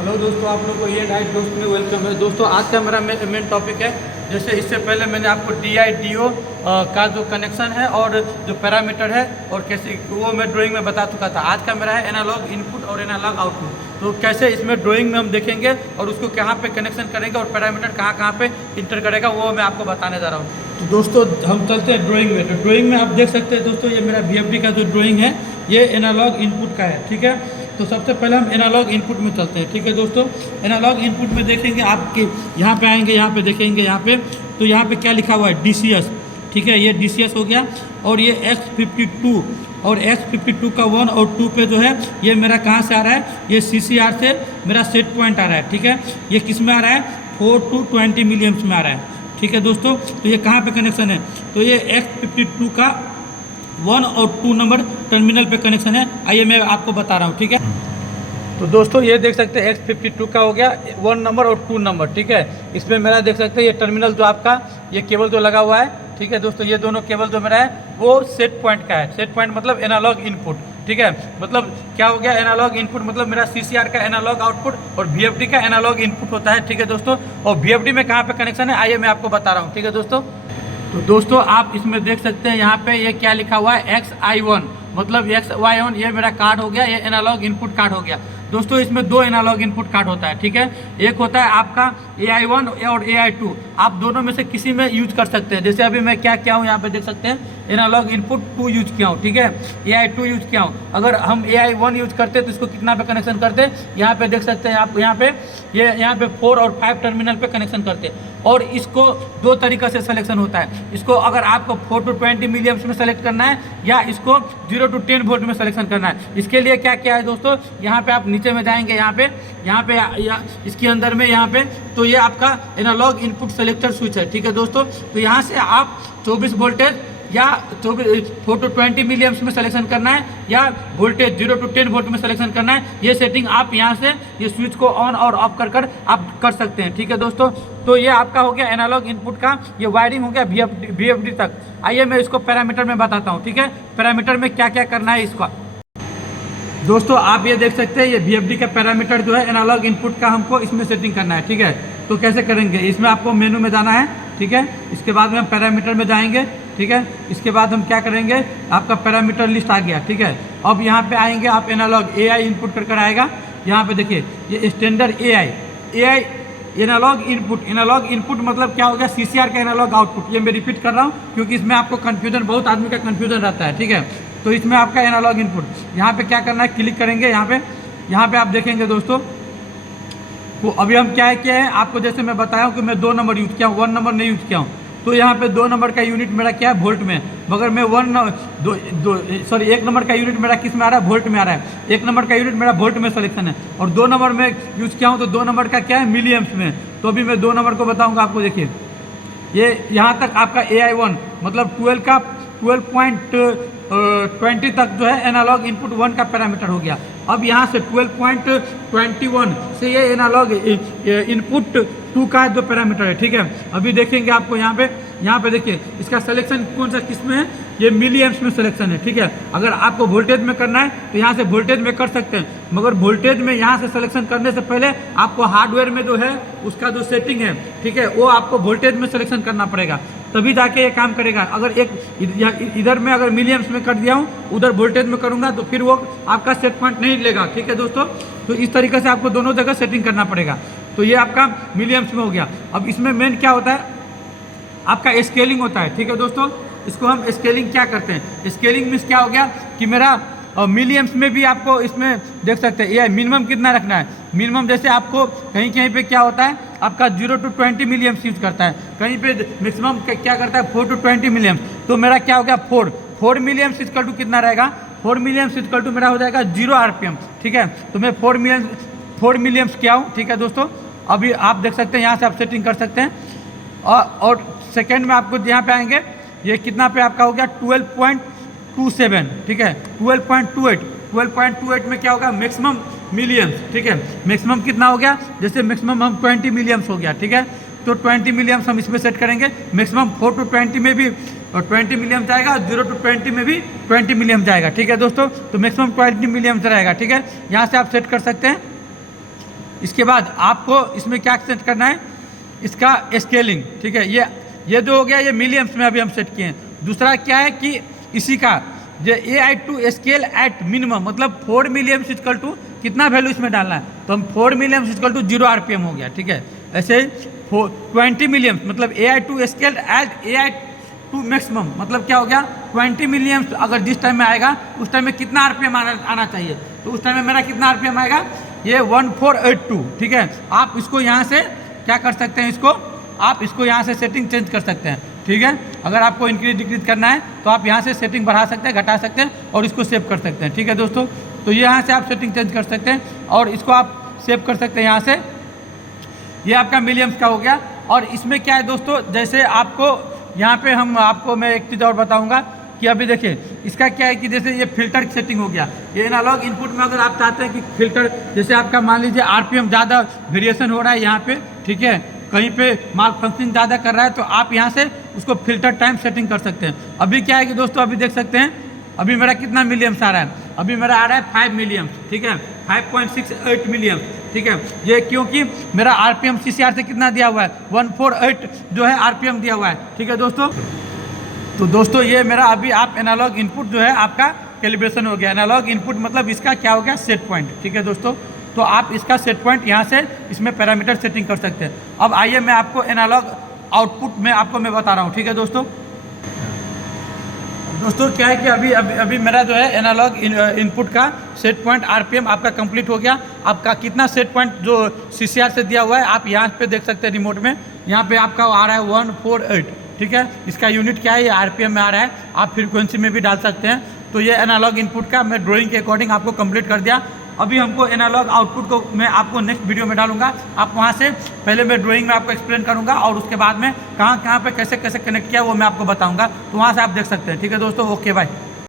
Hello दोस्तों, आप लोगों को ये डाइट दोस्त में वेलकम है। दोस्तों आज का मेरा मेन टॉपिक है, जैसे इससे पहले मैंने आपको DI/DO का जो कनेक्शन है और जो पैरामीटर है और कैसे वो मैं ड्राइंग में बता चुका था। आज का मेरा है एनालॉग इनपुट और एनालॉग आउटपुट। तो कैसे इसमें ड्राइंग में हम देखेंगे और उसको कहाँ पे कनेक्शन करेंगे और पैरामीटर कहाँ पे इंटर करेगा वो मैं आपको बताने जा रहा हूँ। तो दोस्तों हम चलते हैं ड्राइंग में। तो ड्राइंग में आप देख सकते हैं दोस्तों, ये मेरा VFD का जो ड्राइंग है ये एनालॉग इनपुट का है, ठीक है। तो सबसे पहले हम एनालॉग इनपुट में चलते हैं, ठीक है दोस्तों। एनालॉग इनपुट में देखेंगे आपके यहाँ पे आएंगे, यहाँ पे देखेंगे यहाँ पे, तो यहाँ पे क्या लिखा हुआ है DCS, ठीक है। ये DCS हो गया और ये X52 और X52 का 1 और 2 पे जो है ये मेरा कहाँ से आ रहा है, ये CCR से मेरा सेट पॉइंट आ रहा है, ठीक है। ये किस में आ रहा है, 4 to 20 मिलियम्स में आ रहा है, ठीक है दोस्तों। तो ये कहाँ पे कनेक्शन है, तो ये X52 का 1 और 2 नंबर टर्मिनल पे कनेक्शन है। आइए मैं आपको बता रहा हूँ, ठीक है। तो दोस्तों ये देख सकते हैं X52 का हो गया 1 नंबर और 2 नंबर, ठीक है। इसमें मेरा देख सकते हैं ये टर्मिनल जो आपका ये केबल जो लगा हुआ है, ठीक है दोस्तों। ये दोनों केबल जो मेरा है वो सेट पॉइंट का है। सेट पॉइंट मतलब एनालॉग इनपुट, ठीक है। मतलब क्या हो गया, एनालॉग इनपुट मतलब मेरा CCR का एनालॉग आउटपुट और VFD का एनालॉग इनपुट होता है, ठीक है दोस्तों। और VFD में कहाँ पे कनेक्शन है आइए मैं आपको बता रहा हूँ, ठीक है दोस्तों। तो दोस्तों आप इसमें देख सकते हैं यहाँ पे ये क्या लिखा हुआ है XI1, मतलब XY1 ये मेरा कार्ड हो गया, ये एनालॉग इनपुट कार्ड हो गया। दोस्तों इसमें 2 एनालॉग इनपुट कार्ड होता है, ठीक है। एक होता है आपका AI1 और AI2, आप दोनों में से किसी में यूज कर सकते हैं। जैसे अभी मैं क्या किया हूँ यहाँ पे देख सकते हैं, एनालॉग इनपुट 2 यूज किया हूँ, ठीक है। AI2 यूज किया हूँ। अगर हम AI1 यूज करते तो इसको कितना पे कनेक्शन करते, यहाँ पे देख सकते हैं आप, यहाँ पे ये यहाँ पे 4 और 5 टर्मिनल पे कनेक्शन करते। और इसको 2 तरीक़े से सिलेक्शन होता है। इसको अगर आपको 4 to 20 मिलियम्स में सेलेक्ट करना है या इसको 0 to 10 वोल्ट में सिलेक्शन करना है। इसके लिए क्या क्या है दोस्तों, यहाँ पे आप नीचे में जाएंगे, यहाँ पे इसके अंदर में यहाँ पे, तो ये आपका एनालॉग इनपुट सेलेक्टर स्विच है, ठीक है दोस्तों। तो यहाँ से आप 24 वोल्टेज या 4 to 20 मिलियम्स में सिलेक्शन करना है या वोल्टेज 0 to 10 वोल्ट में सिलेक्शन करना है, ये सेटिंग आप यहाँ से ये स्विच को ऑन और ऑफ कर आप कर सकते हैं, ठीक है दोस्तों। तो ये आपका हो गया एनालॉग इनपुट का, ये वायरिंग हो गया VFD तक। आइए मैं इसको पैरामीटर में बताता हूँ, ठीक है। पैरामीटर में क्या क्या करना है इसका। दोस्तों आप ये देख सकते हैं ये VFD का पैरामीटर जो है एनालॉग इनपुट का हमको इसमें सेटिंग करना है, ठीक है। तो कैसे करेंगे, इसमें आपको मेनू में जाना है, ठीक है। इसके बाद में हम पैरामीटर में जाएंगे, ठीक है। इसके बाद हम क्या करेंगे, आपका पैरामीटर लिस्ट आ गया, ठीक है। अब यहाँ पे आएंगे आप, एनालॉग AI इनपुट कर आएगा। यहाँ पे देखिए ये स्टैंडर्ड AI एनालॉग इनपुट मतलब क्या हो गया, CCR का एनालॉग आउटपुट। ये मैं रिपीट कर रहा हूँ क्योंकि इसमें आपको कन्फ्यूजन, बहुत आदमी का कन्फ्यूजन रहता है, ठीक है। तो इसमें आपका एनालॉग इनपुट, यहाँ पे क्या करना है, क्लिक करेंगे यहाँ पे आप देखेंगे दोस्तों। तो अभी हम क्या किया है आपको, जैसे मैं बताया हूँ कि मैं 2 नंबर यूज़ किया हूँ, 1 नंबर नहीं यूज़ किया हूँ। तो यहाँ पे 2 नंबर का यूनिट मेरा क्या है, वोल्ट में, मगर मैं 1 नंबर का यूनिट मेरा किस में आ रहा है, वोल्ट में आ रहा है। 1 नंबर का यूनिट मेरा वोल्ट में सिलेक्शन है और 2 नंबर में यूज़ किया हूँ तो 2 नंबर का क्या है, मिलीएम्स में। तो अभी मैं 2 नंबर को बताऊँगा आपको। देखिए ये यहाँ तक आपका AI1 मतलब 12.20 तक जो है एनालॉग इनपुट 1 का पैरामीटर हो गया। अब यहाँ से 12.21 से ये एनालॉग इनपुट 2 का जो पैरामीटर है, ठीक है। अभी देखेंगे आपको यहाँ पे देखिए इसका सिलेक्शन कौन सा किस में है, ये मिलीएम्स में सिलेक्शन है, ठीक है। अगर आपको वोल्टेज में करना है तो यहाँ से वोल्टेज में कर सकते हैं, मगर वोल्टेज में यहाँ से सिलेक्शन करने से पहले आपको हार्डवेयर में जो है उसका जो सेटिंग है, ठीक है, वो आपको वोल्टेज में सिलेक्शन करना पड़ेगा, तभी जाके ये काम करेगा। अगर एक इधर में अगर मिलीएम्स में कर दिया हूँ, उधर वोल्टेज में करूँगा तो फिर वो आपका सेट पॉइंट नहीं लेगा, ठीक है दोस्तों। तो इस तरीके से आपको दोनों जगह सेटिंग करना पड़ेगा। तो ये आपका मिलीएम्स में हो गया। अब इसमें मेन क्या होता है, आपका स्केलिंग होता है, ठीक है दोस्तों। इसको हम स्केलिंग क्या करते हैं, स्केलिंग मीन्स क्या हो गया कि मेरा मिलीएम्स में भी आपको इसमें देख सकते हैं ये मिनिमम कितना रखना है। मिनिमम जैसे आपको कहीं पे क्या होता है, आपका 0 to 20 मिलियम्स यूज करता है, कहीं पे मैक्सिमम क्या करता है 4 to 20 मिलियम्स। तो मेरा क्या हो गया 4 मिलियम्स इक्वल टू कितना रहेगा, 4 मिलियम्स इक्वल टू मेरा हो जाएगा 0 RPM, ठीक है। तो मैं 4 मिलियम्स क्या हूँ, ठीक है दोस्तों। अभी आप देख सकते हैं यहाँ से आप सेटिंग कर सकते हैं। और सेकेंड में आपको यहाँ पे आएंगे, ये कितना पे आपका हो गया 12.27, ठीक है। 12.28 में क्या होगा, मैक्सिमम मिलियम्स, ठीक है। मैक्सिमम कितना हो गया, जैसे मैक्सिमम हम 20 मिलियम्स हो गया, ठीक है। तो 20 मिलियम्स हम इसमें सेट करेंगे। मैक्सिमम 4 to 20 में भी 20 मिलियम जाएगा, 0 to 20 में भी 20 मिलियम जाएगा, ठीक है दोस्तों। तो मैक्सिमम 20 मिलियम रहेगा, ठीक है। यहाँ से आप सेट कर सकते हैं। इसके बाद आपको इसमें क्या सेट करना है, इसका स्केलिंग, ठीक है। ये जो हो गया ये मिलियम्स में अभी हम सेट किए हैं। दूसरा क्या है कि इसी का जो AI2 स्केल एट मिनिमम, मतलब 4 मिलियम्स इक्वल टू कितना वैल्यू इसमें डालना है, तो हम 4 मिलियम्स इक्वल टू 0 RPM हो गया, ठीक है। ऐसे ही 20 मिलियम्स मतलब AI2 scale eight AI2 maximum, मतलब क्या हो गया 20 मिलियम्स अगर जिस टाइम में आएगा उस टाइम में कितना RPM आना चाहिए, तो उस टाइम में मेरा कितना RPM आएगा, ये 1482, ठीक है। आप इसको यहाँ से क्या कर सकते हैं, आप इसको यहाँ से सेटिंग चेंज कर सकते हैं, ठीक है। अगर आपको इंक्रीज डिक्रीज करना है तो आप यहाँ से सेटिंग बढ़ा सकते हैं, घटा सकते हैं और इसको सेव कर सकते हैं, ठीक है दोस्तों। तो ये यहाँ से आप सेटिंग चेंज कर सकते हैं और इसको आप सेव कर सकते हैं यहाँ से। ये आपका मिलियम्स का हो गया। और इसमें क्या है दोस्तों, जैसे आपको यहाँ पे मैं एक चीज़ और बताऊँगा कि अभी देखिए इसका क्या है कि जैसे ये फिल्टर की सेटिंग हो गया, ये एनालॉग इनपुट में अगर आप चाहते हैं कि फिल्टर, जैसे आपका मान लीजिए RPM ज़्यादा वेरिएशन हो रहा है यहाँ पे, ठीक है, कहीं पे माल फंक्शनिंग ज़्यादा कर रहा है, तो आप यहाँ से उसको फिल्टर टाइम सेटिंग कर सकते हैं। अभी क्या है कि दोस्तों अभी देख सकते हैं अभी मेरा कितना मिलियम्स आ रहा है, अभी मेरा आ रहा है 5 मिलियम्स, ठीक है, 5.68 मिलियम्स, ठीक है। ये क्योंकि मेरा RPM CCR से कितना दिया हुआ है, 148 जो है RPM दिया हुआ है, ठीक है दोस्तों। तो दोस्तों ये मेरा अभी आप एनालॉग इनपुट जो है आपका कैलिब्रेशन हो गया। एनालॉग इनपुट मतलब इसका क्या हो गया, सेट पॉइंट, ठीक है दोस्तों। तो आप इसका सेट पॉइंट यहाँ से इसमें पैरामीटर सेटिंग कर सकते हैं। अब आइए मैं आपको एनालॉग आउटपुट में मैं बता रहा हूँ, ठीक है दोस्तों। दोस्तों क्या है कि अभी मेरा जो है एनालॉग इनपुट का सेट पॉइंट RPM आपका कंप्लीट हो गया। आपका कितना सेट पॉइंट जो CCR से दिया हुआ है आप यहाँ पे देख सकते हैं रिमोट में, यहाँ पे आपका आ रहा है 148, ठीक है। इसका यूनिट क्या है, ये RPM में आ रहा है, आप फ्रीक्वेंसी में भी डाल सकते हैं। तो ये एनालॉग इनपुट का मैं ड्राइंग के अकॉर्डिंग आपको कंप्लीट कर दिया। अभी हमको एनालॉग आउटपुट को मैं आपको नेक्स्ट वीडियो में डालूंगा। आप वहाँ से पहले मैं ड्राइंग में आपको एक्सप्लेन करूँगा और उसके बाद में कहाँ पे कैसे कनेक्ट किया वो मैं आपको बताऊँगा, तो वहाँ से आप देख सकते हैं, ठीक है दोस्तों। Okay bye.